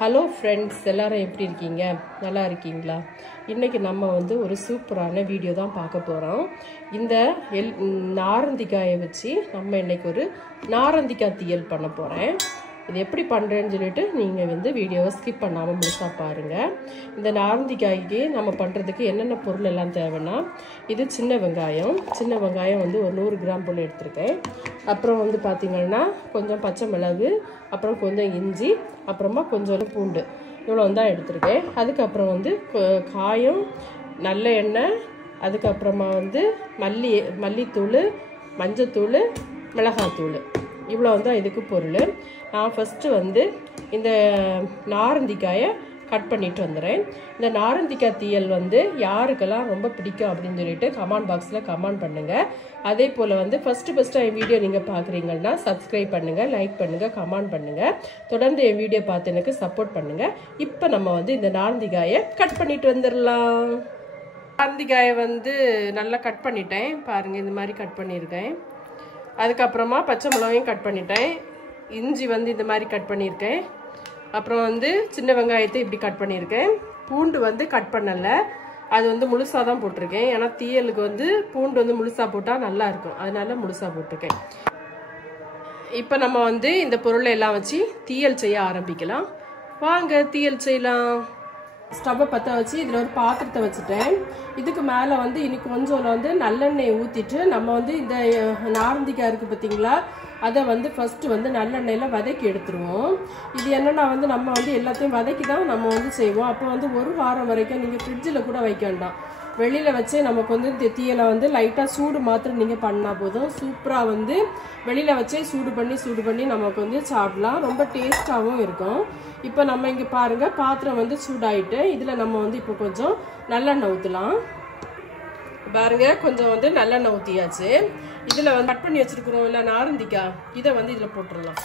Hello friends, எல்லாரும் எப்படி இருக்கீங்க? நல்லா இருக்கீங்களா? இன்றைக்கி நம்ம வந்து ஒரு சூப்பரான வீடியோ தான் பார்க்க போகிறோம். இந்த நாரந்திக்காயை வச்சு நம்ம இன்றைக்கி ஒரு நாரந்திக்காய் தீயல் பண்ண போகிறேன். இது எப்படி பண்ணுறேன்னு சொல்லிட்டு நீங்கள் வந்து வீடியோவை ஸ்கிப் பண்ணாமல் முழுசாக பாருங்கள். இந்த நாரந்திக்காய்க்கு நம்ம பண்ணுறதுக்கு என்னென்ன பொருள் எல்லாம் தேவைன்னா, இது சின்ன வெங்காயம் வந்து ஒரு 100 கிராம் போல் எடுத்திருக்கேன். அப்புறம் வந்து பார்த்திங்கன்னா கொஞ்சம் பச்சை மிளகு, அப்புறம் கொஞ்சம் இஞ்சி, அப்புறமா கொஞ்சம் பூண்டு, இவ்வளோ தான் எடுத்திருக்கேன். அதுக்கப்புறம் வந்து காயம், நல்ல எண்ணெய், அதுக்கப்புறமா வந்து மல்லித்தூள், மஞ்சத்தூள், மிளகாத்தூள், இவ்வளோ தான் இதுக்கு பொருள். நான் ஃபஸ்ட்டு வந்து இந்த நாரந்திக்காயை கட் பண்ணிட்டு வந்துடுறேன். இந்த நாரந்திக்காய் தீயல் வந்து யாருக்கெல்லாம் ரொம்ப பிடிக்கும் அப்படின்னு சொல்லிட்டு கமெண்ட் பாக்ஸில் கமெண்ட் பண்ணுங்கள். அதே போல் வந்து ஃபஸ்ட்டு என் வீடியோ நீங்கள் பார்க்குறீங்கன்னா சப்ஸ்கிரைப் பண்ணுங்கள், லைக் பண்ணுங்கள், கமெண்ட் பண்ணுங்கள். தொடர்ந்து என் வீடியோ பார்த்து எனக்கு சப்போர்ட் பண்ணுங்கள். இப்போ நம்ம வந்து இந்த நாரந்திக்காயை கட் பண்ணிட்டு வந்துடலாம். நாரந்திக்காயை வந்து நல்லா கட் பண்ணிட்டேன் பாருங்கள், இந்த மாதிரி கட் பண்ணியிருக்கேன். அதுக்கப்புறமா பச்சை மிளகையும் கட் பண்ணிட்டேன். இஞ்சி வந்து இந்த மாதிரி கட் பண்ணியிருக்கேன். அப்புறம் வந்து சின்ன வெங்காயத்தை இப்படி கட் பண்ணியிருக்கேன். பூண்டு வந்து கட் பண்ணலை, அது வந்து முழுசாக தான் போட்டிருக்கேன். ஏன்னா தீயலுக்கு வந்து பூண்டு வந்து முழுசாக போட்டால் நல்லா இருக்கும், அதனால முழுசாக போட்டிருக்கேன். இப்போ நம்ம வந்து இந்த பொருளை எல்லாம் வச்சு தீயல் செய்ய ஆரம்பிக்கலாம். வாங்க தீயல் செய்யலாம். ஸ்டவ்வை பற்ற வச்சு இதில் ஒரு பாத்திரத்தை வச்சுட்டேன். இதுக்கு மேலே வந்து இன்னைக்கு கொஞ்சம் வந்து நல்லெண்ணெய் ஊற்றிட்டு நம்ம வந்து இந்த நாரந்திக்காய் இருக்குது பார்த்தீங்களா, அதை வந்து ஃபஸ்ட்டு வந்து நல்லெண்ணெயில் வதக்கி எடுத்துருவோம். இது என்னென்னா வந்து நம்ம வந்து எல்லாத்தையும் வதக்கி தான் நம்ம வந்து செய்வோம். அப்போ வந்து ஒரு வாரம் வரைக்கும் நீங்கள் ஃப்ரிட்ஜில் கூட வைக்க வேண்டாம், வெளியில் வச்சு நமக்கு வந்து இந்த தீயலை வந்து லைட்டாக சூடு மாத்திரம் நீங்கள் பண்ணால் போதும். சூப்பராக வந்து வெளியில் வச்சே சூடு பண்ணி நமக்கு வந்து சாப்பிடலாம். ரொம்ப டேஸ்ட்டாகவும் இருக்கும். இப்போ நம்ம இங்கே பாருங்கள், பாத்திரம் வந்து சூடாயிட்டு இதில் நம்ம வந்து இப்போ கொஞ்சம் நல்லெண்ணெய் ஊற்றலாம். பாருங்க, கொஞ்சம் வந்து நல்லெண்ணெய் ஊற்றியாச்சு. இதில் வந்து கட் பண்ணி வச்சுருக்குறோம் இல்லை நாரந்திக்காய், இதை வந்து இதில் போட்டுடலாம்.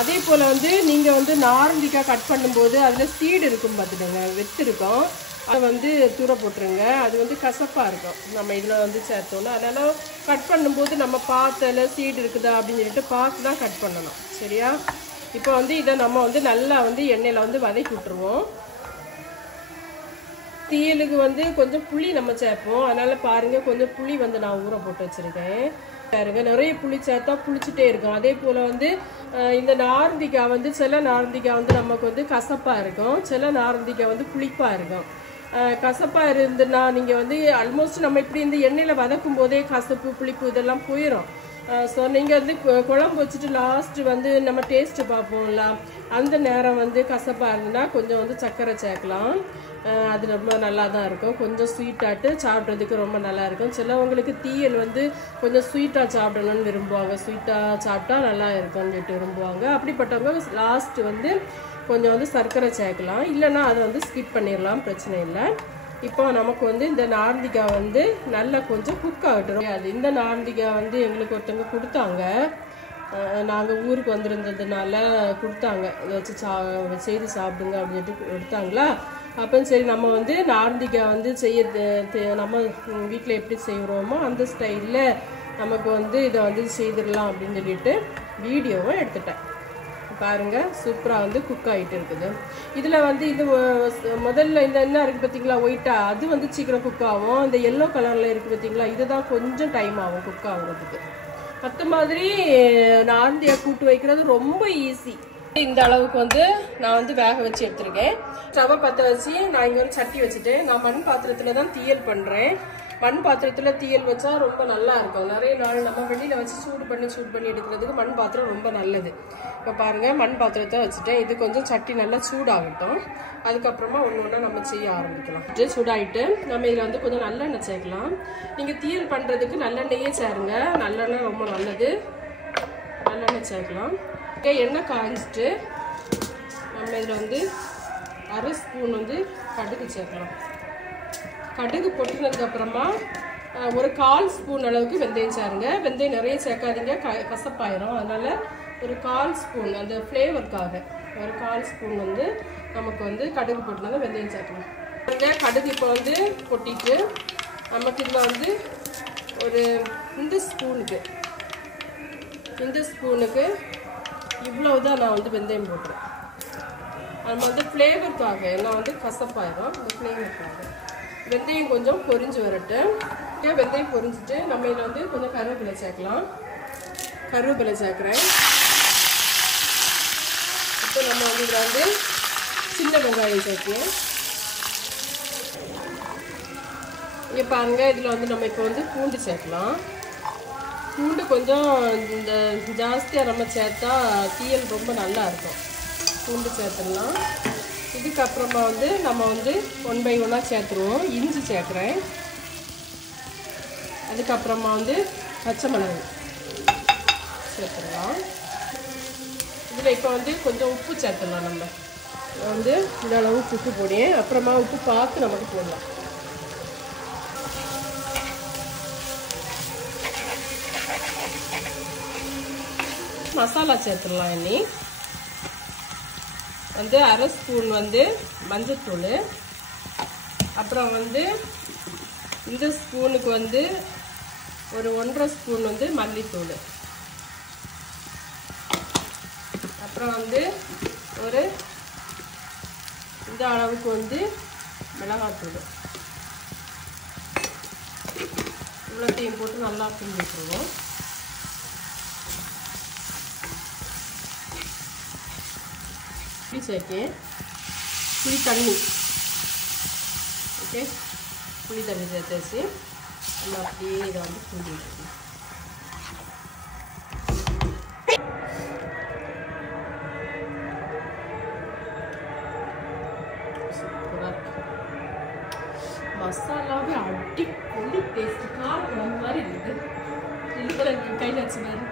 அதே போல் வந்து நீங்கள் வந்து நாரந்திக்காய் கட் பண்ணும்போது அதில் சீடு இருக்கும் பார்த்துடுங்க, வெத்து இருக்கும், அதை வந்து தூர போட்டுருங்க. அது வந்து கசப்பாக இருக்கும் நம்ம இதில் வந்து சேர்த்தோன்னா. அதனால் கட் பண்ணும்போது நம்ம பார்த்தல சீடு இருக்குதா அப்படின்னு சொல்லிட்டு பார்த்து தான் கட் பண்ணணும், சரியா? இப்போ வந்து இதை நம்ம வந்து நல்லா வந்து எண்ணெயில் வந்து வதக்கி விட்டுருவோம். தீயலுக்கு வந்து கொஞ்சம் புளி நம்ம சேர்ப்போம், அதனால் பாருங்கள் கொஞ்சம் புளி வந்து நான் ஊற போட்டு வச்சுருக்கேன். பாருங்க, நிறைய புளி சேர்த்தா புளிச்சுட்டே இருக்கும். அதே போல் வந்து இந்த நாரந்திக்காய் வந்து சில நாரந்திக்காய் வந்து நமக்கு வந்து கசப்பாக இருக்கும், சில நாரந்திக்காய் வந்து புளிப்பாக இருக்கும். கசப்பாக இருந்துன்னா நீங்கள் வந்து ஆல்மோஸ்ட் நம்ம இப்படி இந்த எண்ணெயில் வதக்கும் போதே கசப்பு புளிப்பு இதெல்லாம் போயிடும். ஸோ நீங்கள் வந்து குழம்பு வச்சுட்டு லாஸ்ட்டு வந்து நம்ம டேஸ்ட்டு பார்ப்போம்ல, அந்த நேரம் வந்து கசப்பாக இருந்ததுன்னா கொஞ்சம் வந்து சர்க்கரை சேர்க்கலாம். அது ரொம்ப நல்லா தான் இருக்கும். கொஞ்சம் ஸ்வீட்டாட்டு சாப்பிட்றதுக்கு ரொம்ப நல்லா இருக்கும். சிலவங்களுக்கு தீயல் வந்து கொஞ்சம் ஸ்வீட்டாக சாப்பிடணும்னு விரும்புவாங்க, ஸ்வீட்டாக சாப்பிட்டா நல்லா இருக்கும்னு சொல்லிட்டு விரும்புவாங்க. அப்படிப்பட்டவங்க லாஸ்ட்டு வந்து கொஞ்சம் வந்து சர்க்கரை சேர்க்கலாம், இல்லைன்னா அதை வந்து ஸ்கிப் பண்ணிடலாம், பிரச்சனை இல்லை. இப்போ நமக்கு வந்து இந்த நாரந்திக்காய் வந்து நல்லா கொஞ்சம் குக் ஆகிட்டுரும். அது இந்த நாரந்திக்காய் வந்து எங்களுக்கு ஒருத்தவங்க கொடுத்தாங்க, நாங்கள் ஊருக்கு வந்திருந்ததுனால கொடுத்தாங்க, இதை வச்சு செய்து சாப்பிடுங்க அப்படின்னு சொல்லிட்டு கொடுத்தாங்களா. அப்போ சரி நம்ம வந்து நாரந்திக்காய் வந்து நம்ம வீட்டில் எப்படி செய்கிறோமோ அந்த ஸ்டைலில் நமக்கு வந்து இதை வந்து செய்திடலாம் அப்படின்னு சொல்லிட்டு வீடியோவை எடுத்துட்டேன். பாருங்கள், சூப்பராக வந்து குக் ஆகிட்டு இருக்குது. இதில் வந்து இது முதல்ல இந்த என்ன இருக்குது பார்த்தீங்களா ஒயிட்டாக, அது வந்து சீக்கிரம் குக் ஆகும். இந்த எல்லோ கலரில் இருக்குது பார்த்தீங்களா, இதுதான் கொஞ்சம் டைம் ஆகும் குக் ஆகுறதுக்கு. மற்ற மாதிரி நாரந்திக்காய் கூட்டு வைக்கிறது ரொம்ப ஈஸி. இந்த அளவுக்கு வந்து நான் வந்து வேக வச்சு எடுத்துருக்கேன். ஸ்டவ்வை பற்ற வச்சு நான் இங்கே ஒரு சட்டி வச்சுட்டேன். நான் மண் பாத்திரத்தில் தான் தீயல் பண்ணுறேன். மண் பாத்திரத்தில் தீயல் வச்சா ரொம்ப நல்லா இருக்கும். நிறைய நாள் நம்ம வெளியில் வச்சு சூடு பண்ணி எடுக்கிறதுக்கு மண் பாத்திரம் ரொம்ப நல்லது. இப்போ பாருங்கள், மண் பாத்திரத்தை வச்சுட்டேன். இது கொஞ்சம் சட்டி நல்லா சூடாகட்டும், அதுக்கப்புறமா ஒன்று ஒன்றா நம்ம செய்ய ஆரம்பிக்கலாம். சூடாகிட்டு நம்ம இதில் வந்து கொஞ்சம் நல்லெண்ணெய் சேர்க்கலாம். நீங்கள் தீயல் பண்ணுறதுக்கு நல்லெண்ணெயே சேருங்க, நல்லெண்ணெய் ரொம்ப நல்லது. நல்லெண்ணெய் சேர்க்கலாம். எண்ணெய் காய்ச்சிட்டு நம்ம இதில் வந்து 1/2 ஸ்பூன் வந்து கடுகு சேர்க்கலாம். கடுகு பொட்டினதுக்கப்புறமா ஒரு 1/4 ஸ்பூன் அளவுக்கு வெந்தயம் சேருங்க. வெந்தயம் நிறைய சேர்க்காதீங்க, கசப்பாயிரும். அதனால் ஒரு 1/4 ஸ்பூன் அந்த ஃப்ளேவருக்காக ஒரு 1/4 ஸ்பூன் வந்து நமக்கு வந்து கடுகு போட்டுனா வெந்தயம் சேர்க்கலாம். கடுகு இப்போ வந்து பொட்டிட்டு நமக்கு இதில் வந்து ஒரு இந்த ஸ்பூனுக்கு இவ்வளவுதான் நான் வந்து வெந்தயம் போட்டுறேன். நம்ம வந்து ஃப்ளேவருக்காக, எல்லாம் வந்து கசப்பாயிடும், இந்த ஃப்ளேவருக்காக. வெந்தயம் கொஞ்சம் பொரிஞ்சு வரட்டும். வெந்தயம் பொரிஞ்சிட்டு நம்ம இதில் வந்து கொஞ்சம் கருவேப்பிலை சேர்க்கலாம். கருவேப்பிலை சேர்க்குறேன். இப்போ நம்ம வந்து இதில் வந்து சின்ன வெங்காயம் சேர்க்கணும். இங்கே பாருங்க, இதில் வந்து நம்ம இப்போ வந்து பூண்டு சேர்க்கலாம். பூண்டு கொஞ்சம் இந்த ஜாஸ்தியாக நம்ம சேர்த்தா தீயல் ரொம்ப நல்லா இருக்கும். பூண்டு சேர்த்துடலாம். இதுக்கப்புறமா வந்து நம்ம வந்து 1 by 1 சேர்த்துருவோம். இஞ்சி சேர்க்குறேன். அதுக்கப்புறமா வந்து பச்சை மிளகு சேர்த்துடலாம். இதில் இப்போ வந்து கொஞ்சம் உப்பு சேர்த்துடலாம். நம்ம வந்து இந்த அளவு உப்பு போடுவேன். அப்புறமா உப்பு பார்த்து நமக்கு போடலாம். மசாலா சேர்த்துடலாம். இனி வந்து 1/2 ஸ்பூன் வந்து மஞ்சத்தூள், அப்புறம் வந்து இந்த ஸ்பூனுக்கு வந்து ஒரு 1/2 ஸ்பூன் வந்து மல்லித்தூள், அப்புறம் வந்து ஒரு இந்த அளவுக்கு வந்து மிளகாத்தூள். இவ்வளோத்தையும் போட்டு நல்லா கிண்டிட்டுருவோம். புளி சேர்க்கேன். புளி தண்ணி, ஓகே, புளி தண்ணி சேர்த்தாச்சு. நம்ம அப்படியே இதை வந்து கிண்டி விட்டுருக்கோம். சூப்பராக இருக்கு. மசாலாவே அடிப்பொலி டேஸ்ட். காரம் மாதிரி இருக்குது. இது கூட எனக்கு கையில் வச்சு மாதிரி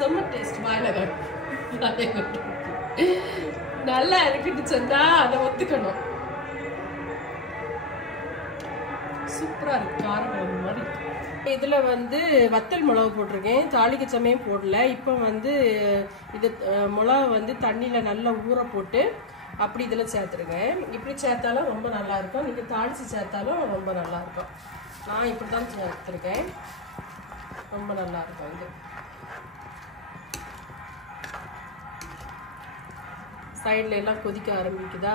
செம்ம டேஸ்ட். வாயில காட்டு நல்லா இருக்குன்னு சொன்னா அதை ஒத்துக்கணும். சூப்பரா இருக்கு. காரம் மாதிரி. இதுல வந்து வத்தல் மிளகு போட்டிருக்கேன். தாளிக்கு சமயம் போடல. இப்போ வந்து இது மிளகு வந்து தண்ணியில நல்லா ஊற போட்டு அப்படி இதுல சேர்த்துருக்கேன். இப்படி சேர்த்தாலும் ரொம்ப நல்லா இருக்கும். நீங்க தாளிச்சு சேர்த்தாலும் ரொம்ப நல்லா இருக்கும். நான் இப்படிதான் சேர்த்துருக்கேன். ரொம்ப நல்லா இருக்கும். இது சைடில் எல்லாம் கொதிக்க ஆரம்பிக்குதா.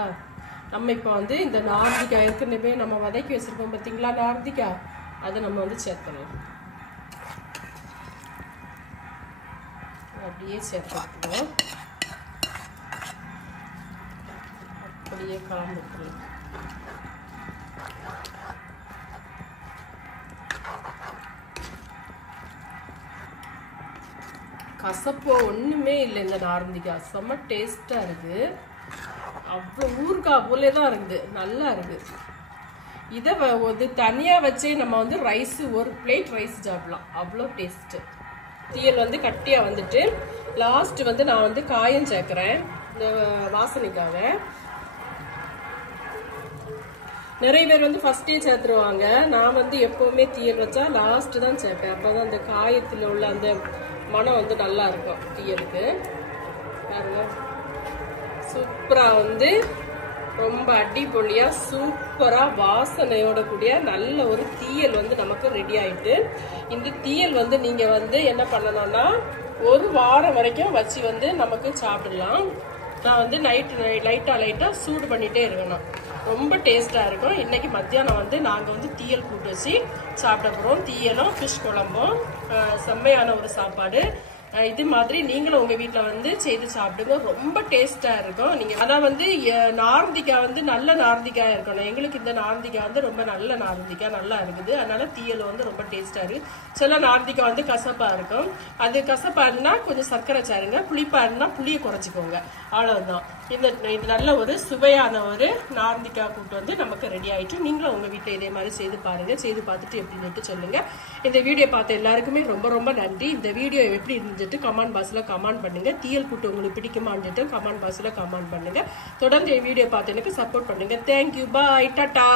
நம்ம இப்போ வந்து இந்த நார்ந்திக்காய் ஏற்கனவே நம்ம வதக்கி வச்சுருக்கோம் பார்த்தீங்களா, நார்ந்திக்காய், அதை நம்ம வந்து சேர்த்துடலாம். அப்படியே சேர்த்துக்கலாம். அப்படியே கலந்துக்கலாம். கசப்போ ஒன்றுமே இல்லை. இந்த நார்ந்திக்காய் செம்ம டேஸ்ட்டாக இருக்குது. அவ்வளோ ஊறுகாய் போலே தான் இருக்குது. நல்லா இருக்குது. இதை வந்து தனியாக வச்சே நம்ம வந்து ரைஸ், ஒரு பிளேட் ரைஸ் சாப்பிடலாம். அவ்வளோ டேஸ்ட்டு. தீயல் வந்து கட்டியாக வந்துட்டு லாஸ்ட் வந்து நான் வந்து காயம் சேர்க்குறேன் இந்த வாசனைக்காக. நிறைய பேர் வந்து ஃபர்ஸ்டே சேர்த்துருவாங்க. நான் வந்து எப்போவுமே தீயல் வச்சா லாஸ்ட்டு தான் சேர்ப்பேன். அப்போ தான் அந்த காயத்தில் உள்ள அந்த மனம் வந்து நல்லா இருக்கும் தீயலுக்கு. பாருங்க, சூப்பராக வந்து ரொம்ப அடிப்பொலியாக சூப்பராக வாசனையோட கூடிய நல்ல ஒரு தீயல் வந்து நமக்கு ரெடி ஆயிட்டு. இந்த தீயல் வந்து நீங்கள் வந்து என்ன பண்ணணும்னா 1 வாரம் வரைக்கும் வச்சு வந்து நமக்கு சாப்பிடலாம். நான் வந்து லைட்டாக சூடு பண்ணிகிட்டே இருக்கணும். ரொம்ப டேஸ்ட்டாக இருக்கும். இன்றைக்கி மத்தியானம் வந்து நாங்கள் வந்து தீயல் கூட்டு வச்சு சாப்பிட போகிறோம். தீயலும் ஃபிஷ் குழம்பும் செம்மையான ஒரு சாப்பாடு. இது மாதிரி நீங்களும் உங்கள் வீட்டில் வந்து செய்து சாப்பிடுங்க. ரொம்ப டேஸ்ட்டாக இருக்கும். நீங்கள் அதான் வந்து நார்ந்திக்காய் வந்து நல்ல நார்ந்திக்காய் இருக்கணும். எங்களுக்கு இந்த நார்ந்திக்காய் வந்து ரொம்ப நல்ல நார்ந்திக்காய் நல்லா இருக்குது. அதனால தீயல் வந்து ரொம்ப டேஸ்ட்டாக இருக்குது. சில நார்ந்திக்காய் வந்து கசப்பாக இருக்கும். அது கசப்பாக இருந்தால் கொஞ்சம் சர்க்கரை சாருங்க. புளிப்பாக இருந்தால் புளியை குறைச்சிக்கோங்க. அவ்வளோதான். இது நல்ல ஒரு சுவையான ஒரு நார்ந்திக்காய் கூட்டு வந்து நமக்கு ரெடி ஆயிட்டு. நீங்களும் உங்கள் வீட்டில் இதே மாதிரி செய்து பாருங்கள். செய்து பார்த்துட்டு எப்படின்னு சொல்லுங்கள். இந்த வீடியோ பார்த்த எல்லாருக்குமே ரொம்ப ரொம்ப நன்றி. இந்த வீடியோ எப்படி இருந்துட்டு கமெண்ட் பாக்ஸில் கமெண்ட் பண்ணுங்க. தீயல் கூட்டு உங்களுக்கு பிடிக்குமான்ட்டு கமெண்ட் பாக்ஸில் கமெண்ட் பண்ணுங்க. தொடர்ந்து வீடியோ பார்த்து எனக்கு சப்போர்ட் பண்ணுங்க. தேங்க்யூ, பாய், டாடா.